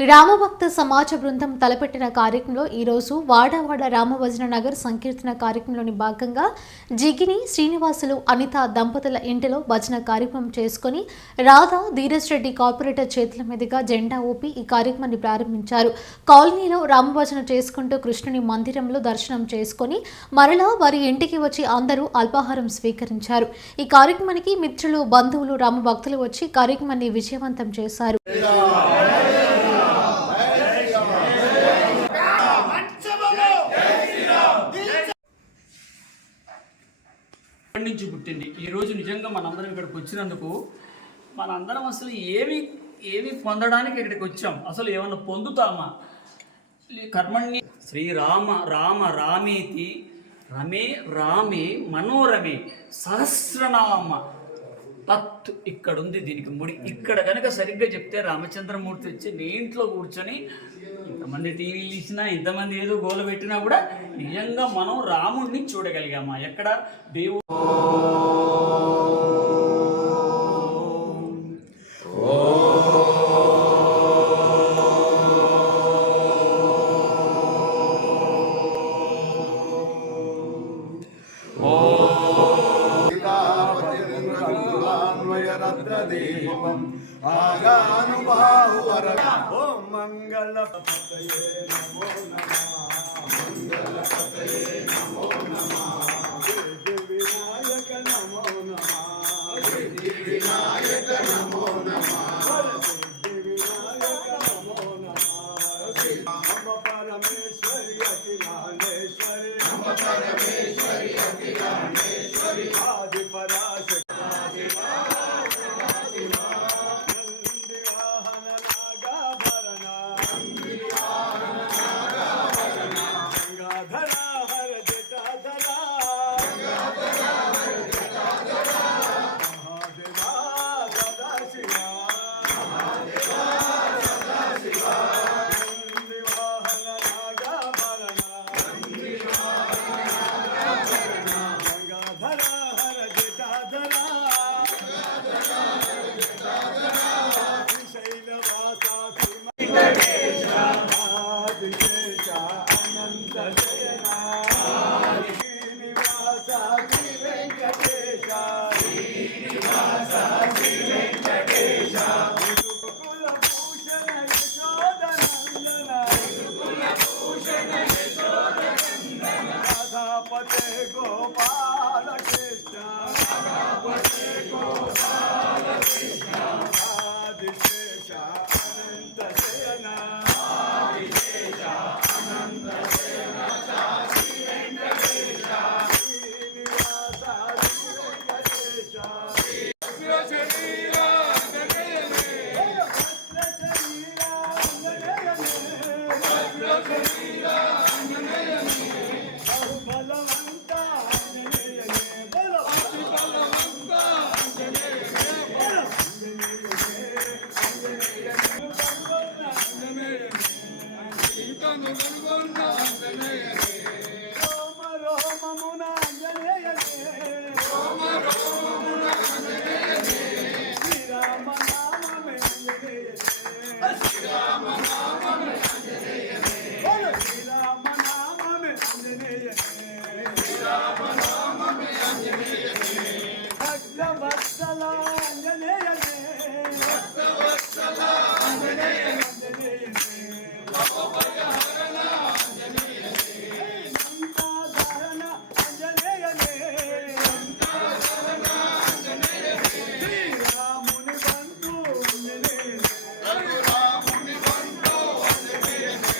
రామభక్త సమాజ బృందం తలపెట్టిన కార్యక్రమంలో ఈరోజు వాడవాడ రామభజన నగర్ సంకీర్తన కార్యక్రమంలోని భాగంగా జిగిని శ్రీనివాసులు అనిత దంపతుల ఇంటిలో భజన కార్యక్రమం చేసుకుని రాధా ధీరజ్ రెడ్డి కార్పొరేటర్ చేతుల మీదుగా జెండా ఊపి ఈ కార్యక్రమాన్ని ప్రారంభించారు. కాలనీలో రామభజన చేసుకుంటూ కృష్ణుని మందిరంలో దర్శనం చేసుకుని మరలా వారి ఇంటికి వచ్చి అందరూ అల్పాహారం స్వీకరించారు. ఈ కార్యక్రమానికి మిత్రులు, బంధువులు, రామభక్తులు వచ్చి కార్యక్రమాన్ని విజయవంతం చేశారు. నుంచి పుట్టింది. ఈరోజు నిజంగా మనందరం ఇక్కడికి వచ్చినందుకు మనందరం అసలు ఏమి పొందడానికి ఇక్కడికి వచ్చాం, అసలు ఏమన్నా పొందుతామా? కర్మణ్ణి శ్రీరామ రామ రామేతి రమే రామే మనోరమే సహస్రనామ తత్ ఇక్కడ ఉంది. దీనికి ముడి ఇక్కడ కనుక సరిగ్గా చెప్తే రామచంద్రమూర్తి వచ్చి నీ ఇంట్లో కూర్చొని ఇంతమంది టీవీలు ఇచ్చినా, ఇంతమంది ఏదో గోల పెట్టినా కూడా నిజంగా మనం రాముడిని చూడగలిగామా? ఎక్కడ దేవుడు ఓం మంగళ పతయే నమో నమః, మంగళ పతయే నమో నమః, సిద్ధి వినాయక నమో నమః, సిద్ధి వినాయక నమో నమః, సిద్ధి వినాయక నమో నమః, నమ పరమేశ్వరి అఖిలాండేశ్వరి, నమ పరమేశ్వరి అఖిలాండేశ్వరి, ఆది పరాశక్తి గోపాల కృష్ణ, ఆదిశేష అనంత శయన, ఆదిశేష అనంత శయన, సాక్షి వెంకటేశ, శ్రీనివాస శ్రీ వెంకటేశ, శరీరా ఆంజనేయనే, శరీరా ఆంజనేయనే, బలవంత ఆంజనేయనే, బలవంత ఆంజనేయనే, రోమ రోమమున ఆంజనేయనే, రోమ రోమమున ఆంజనేయనే, శ్రీరామ నామమే ఆంజనేయనే, శ్రీరామ నామమే ఆంజనేయనే, శ్రీరామ నామమే ఆంజనేయనే, శ్రీరామ నామమే ఆంజనేయనే, భక్తవత్సల ఆంజనేయనే, భక్తవత్సల ఆంజనేయనే, భవభయహరణ ఆంజనేయనే, సంతాధరణ ఆంజనేయనే, సంతాధరణ ఆంజనేయనే, శ్రీరాముని బంధు ఆంజనేయనే, రఘురాముని బంధు ఆంజనేయనే,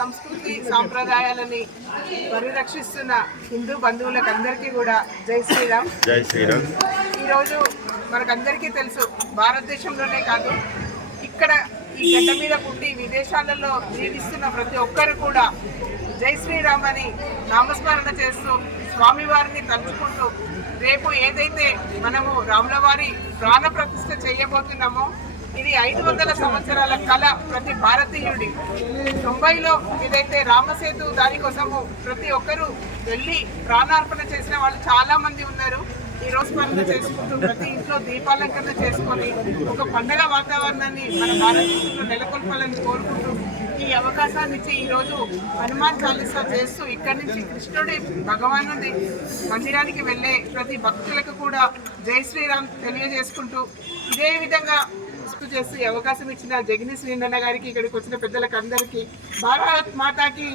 సంస్కృతి సాంప్రదాయాలని పరిరక్షిస్తున్న హిందూ బంధువులకు అందరికీ కూడా జై శ్రీరామ్. జై శ్రీరామ్. ఈరోజు మనకందరికీ తెలుసు, భారతదేశంలోనే కాదు ఇక్కడ ఈ గడ్డ మీద పుట్టి విదేశాలలో జీవిస్తున్న ప్రతి ఒక్కరు కూడా జై శ్రీరామ్ అని నామస్మరణ చేస్తూ స్వామివారిని తలుచుకుంటూ రేపు ఏదైతే మనము రాముల వారి ప్రాణ ప్రతిష్ఠ చేయబోతున్నామో ఇది 500 సంవత్సరాల కళ ప్రతి భారతీయుడి. 90లో ఏదైతే రామసేతు దానికోసము ప్రతి ఒక్కరూ వెళ్ళి ప్రాణార్పణ చేసిన వాళ్ళు చాలా మంది ఉన్నారు. ఈ రోజు స్మరణ చేసుకుంటూ ప్రతి ఇంట్లో దీపాలంకరణ చేసుకొని ఒక పండగ వాతావరణాన్ని మన భారతదేశంలో నెలకొల్పాలని కోరుకుంటూ ఈ అవకాశాన్ని ఇచ్చి ఈరోజు హనుమాన్ చాలీసా చేస్తూ ఇక్కడి నుంచి కృష్ణుడి భగవానుడి మందిరానికి వెళ్ళే ప్రతి భక్తులకు కూడా జై శ్రీరామ్ తెలియజేసుకుంటూ ఇదే విధంగా చేస్తూ ఈ అవకాశం ఇచ్చిన జగిని శ్రీనన్న గారికి, ఇక్కడికి వచ్చిన పెద్దలకు అందరికీ భారత్ మాతాకి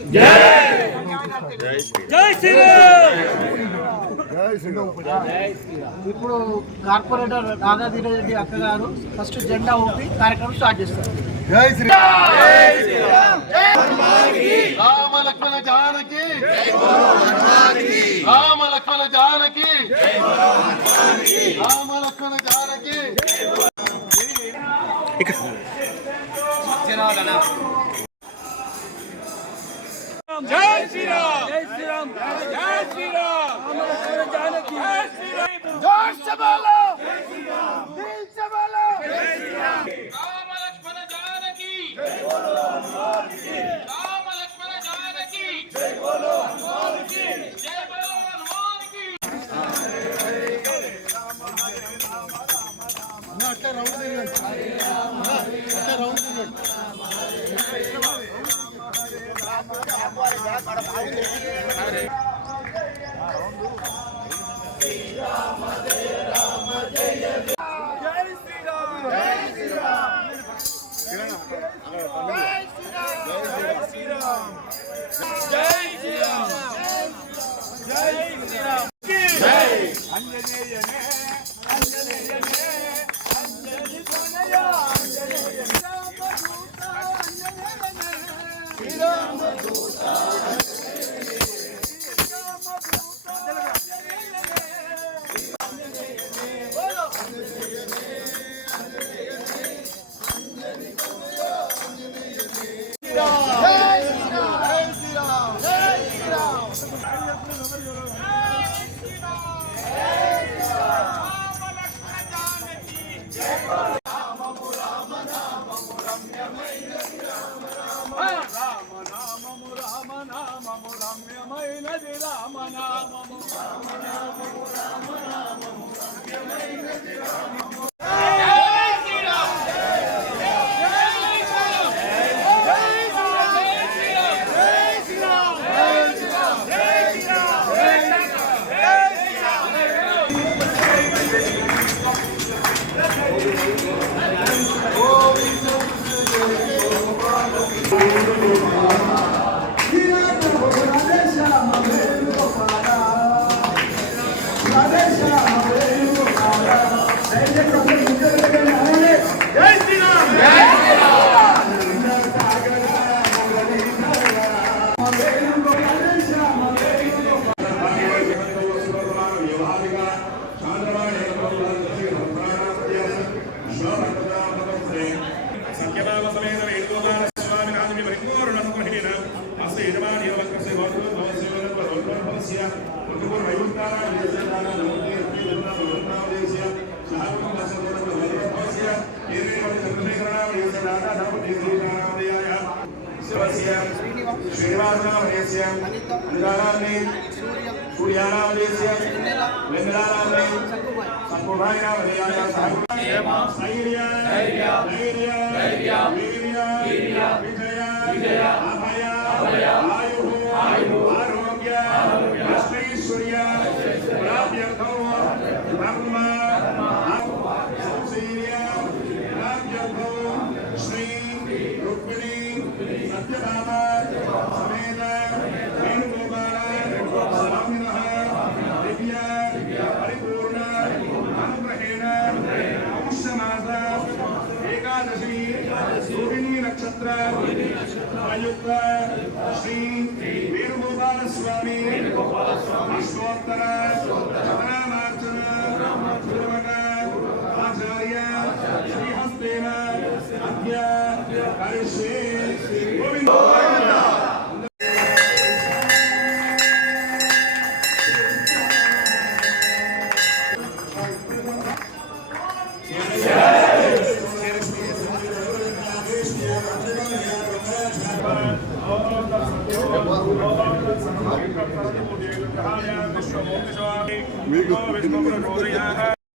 ఇప్పుడు కార్పొరేటర్ రాధాధీర రెడ్డి అక్క గారు ఫస్ట్ జెండా ఊపి కార్యక్రమం స్టార్ట్ చేస్తారు. జై శ్రీరామ్. రామ లక్ష్మణ జానకి, రామ లక్ష్మణ జానకి, రామ లక్ష్మణ జానకి. జై శ్రీరామ్, జై శ్రీరామ్, జై శ్రీరామ్, రామ లక్ష్మణ జానకి, జై శ్రీరామ్, జై శ్రీరామ్, జై శ్రీరామ్, జై శ్రీరామ్, జై శ్రీరామ్, రామ లక్ష్మణ జానకి, జై బోలో హనుమాన్కి, రామ లక్ష్మణ జానకి, జై బోలో హనుమాన్కి, జై బోలో హనుమాన్కి. అట్లా రౌండ్ తిరగండి, అట్లా రౌండ్ తిరగండి. నక్షత్ర ఆయుక్త శ్రీ వేణుగోపాల స్వామి అష్టోత్తర శతనామార్చన పూర్వక ఆచార్య శ్రీహస్తేన అద్య కరిష్యే గోవింద మీకు